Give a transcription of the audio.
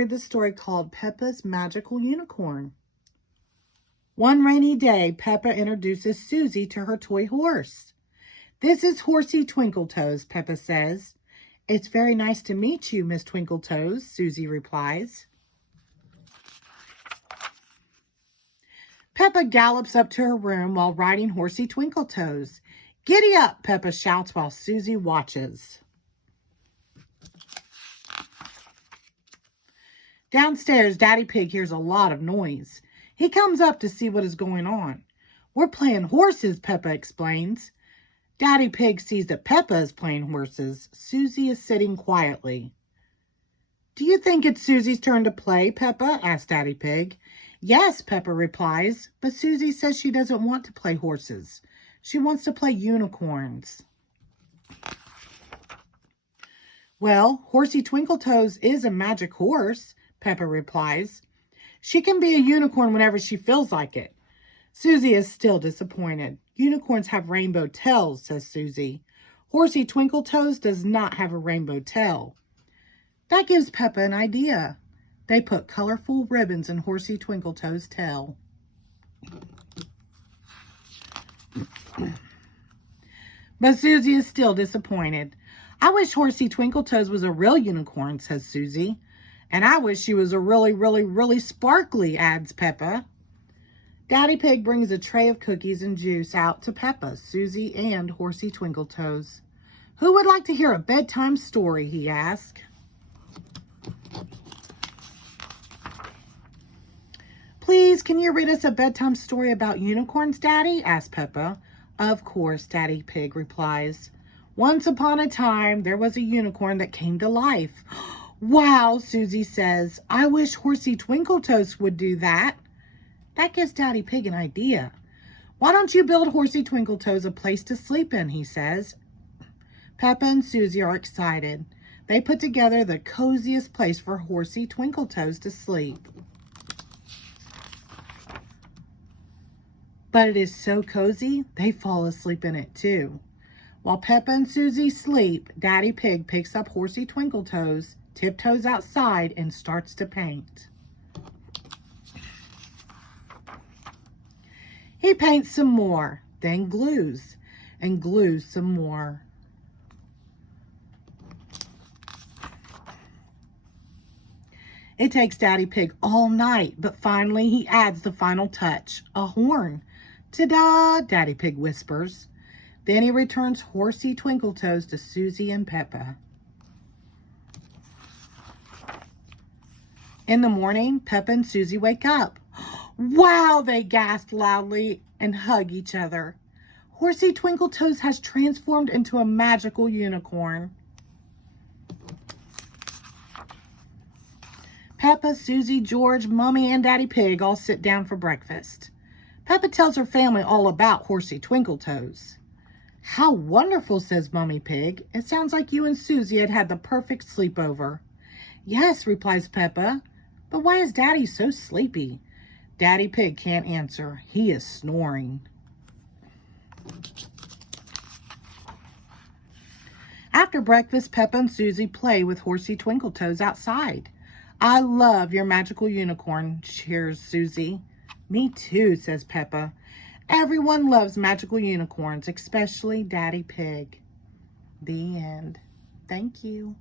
read the story called Peppa's Magical Unicorn. One rainy day, Peppa introduces Susie to her toy horse. "This is Horsey Twinkletoes," Peppa says. "It's very nice to meet you, Miss Twinkletoes," Susie replies. Peppa gallops up to her room while riding Horsey Twinkletoes. "Giddy up," Peppa shouts while Susie watches. Downstairs, Daddy Pig hears a lot of noise. He comes up to see what is going on. "We're playing horses," Peppa explains. Daddy Pig sees that Peppa is playing horses. Susie is sitting quietly. "Do you think it's Susie's turn to play, Peppa?" asks Daddy Pig. "Yes," Peppa replies, "but Susie says she doesn't want to play horses. She wants to play unicorns." "Well, Horsey Twinkletoes is a magic horse," Peppa replies. "She can be a unicorn whenever she feels like it." Susie is still disappointed. "Unicorns have rainbow tails," says Susie. "Horsey Twinkletoes does not have a rainbow tail." That gives Peppa an idea. They put colorful ribbons in Horsey Twinkletoes' tail. But Susie is still disappointed. "I wish Horsey Twinkletoes was a real unicorn," says Susie. "And I wish she was a really sparkly," adds Peppa. Daddy Pig brings a tray of cookies and juice out to Peppa, Susie, and Horsey Twinkletoes. "Who would like to hear a bedtime story?" he asks. "Please, can you read us a bedtime story about unicorns, Daddy?" asks Peppa. "Of course," Daddy Pig replies. "Once upon a time, there was a unicorn that came to life." "Wow," Susie says. "I wish Horsey Twinkletoes would do that." That gives Daddy Pig an idea. "Why don't you build Horsey Twinkletoes a place to sleep in?" he says. Peppa and Susie are excited. They put together the coziest place for Horsey Twinkletoes to sleep. But it is so cozy, they fall asleep in it too. While Peppa and Susie sleep, Daddy Pig picks up Horsey Twinkletoes, tiptoes outside, and starts to paint. He paints some more, then glues, and glues some more. It takes Daddy Pig all night, but finally he adds the final touch, a horn. "Ta-da!" Daddy Pig whispers. Then he returns Horsey Twinkletoes to Susie and Peppa. In the morning, Peppa and Susie wake up. "Wow!" they gasp loudly and hug each other. Horsey Twinkletoes has transformed into a magical unicorn. Peppa, Susie, George, Mommy, and Daddy Pig all sit down for breakfast. Peppa tells her family all about Horsey Twinkletoes. "How wonderful," says Mommy Pig. "It sounds like you and Susie had the perfect sleepover." "Yes," replies Peppa. "But why is Daddy so sleepy?" Daddy Pig can't answer. He is snoring. After breakfast, Peppa and Susie play with Horsey Twinkletoes outside. "I love your magical unicorn," cheers Susie. "Me too," says Peppa. "Everyone loves magical unicorns, especially Daddy Pig." The end. Thank you.